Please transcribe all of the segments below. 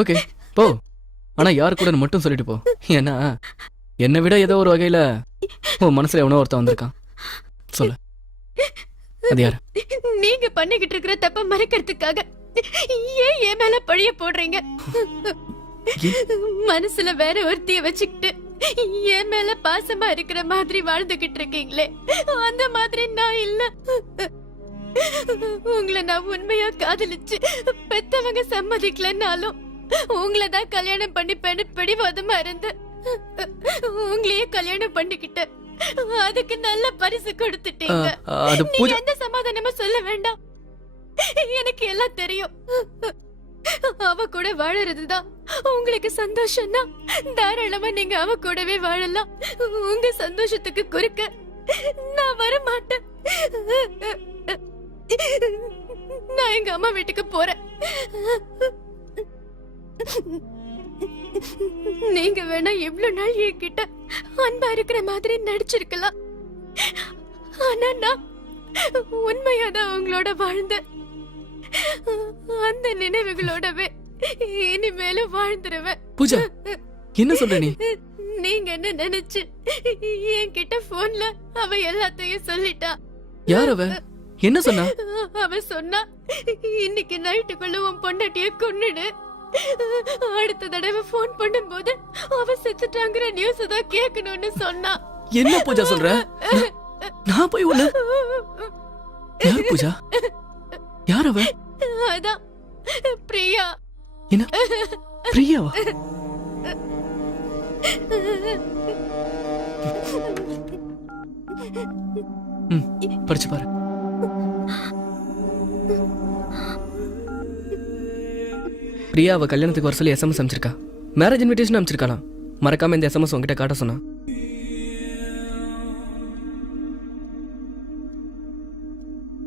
Okay போ, ஆனா யாரு கூட மட்டும் சொல்லிட்டு போ. ஏன்னா என்னை விட ஏதோ ஒரு வகையில உன் மனசுல எவனோ ஒருத்தன் வந்திருக்கான். சொல்லு, அது யாரு? நீங்க பண்ணிக்கிட்டு இருக்கிற தப்ப மறைக்கிறதுக்காக ஏன் என் மேல பழிய போடுறீங்க? மனசுல வேற ஒருத்திய வச்சுக்கிட்டு என் மேல பாசமா இருக்கிற மாதிரி வாழ்ந்துகிட்டு இருக்கீங்களே, அந்த மாதிரி நான் இல்ல. உங்களை நான் உண்மையா காதலிச்சு பெத்தவங்க சம்மதிக்கலன்னாலும் உங்களதான் கல்யாணம் பண்ணிப்பேன்னு பிடிவாதமா இருந்து உங்களையே கல்யாணம் பண்ணிக்கிட்ட. அதுக்கு நல்ல பரிசு கொடுத்துட்டீங்க. நீங்க எந்த சமாதானமும் சொல்ல வேண்டாம், எனக்கு எல்லாம் தெரியும். அவ கூட வாழறதுதான் உங்களுக்கு சந்தோஷம்னா தாராளமா நீங்க அவ கூடவே வாழலாம். உங்க சந்தோஷத்துக்கு குறுக்க நான் வர மாட்டேன். நான் எங்க அம்மா வீட்டுக்கு போறேன். நீங்க வேணா எவ்வளவு நாள் என்கிட்ட அன்பா இருக்கிற மாதிரி நடிச்சிருக்கலாம். ஆனா நான் உண்மையாதான் உங்களோட வாழ்ந்த அந்த நினைவுகளோடவே இனிமேலும் வாழ்ந்துருவேன். பூஜா என்ன சொல்ற நீ? நீங்க என்ன நினைச்சு என்கிட்ட போன்ல அவ எல்லாத்தையும் சொல்லிட்டா. யார் அவ? என்ன சொன்னா? அவ சொன்னா இன்னைக்கு நைட்டுக்குள்ள உன் பொண்டாட்டிய கொன்னுடு. அடுத்த தடவை போன் பண்ணும்போது அவ செத்துட்டாங்கிற நியூஸ் தான் கேட்கணும்னு சொன்னா. என்ன பூஜா சொல்ற? நான் போய் உள்ள யார் பூஜா? யார் அவ? அதான் பிரியா. என்ன பிரியாவா? படிச்சு பாரு. பிரியா அவ கல்யாணத்துக்கு வர சொல்லி SMS அனுப்பிச்சிருக்கா. மேரேஜ் இன்விடேஷன் அனுப்பிச்சிருக்கலாம். மறக்காம இந்த SMS உங்ககிட்ட காட்ட சொன்னா.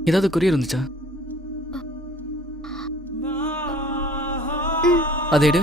ஏதாவது குறி இருந்துச்சா? அதை எடு.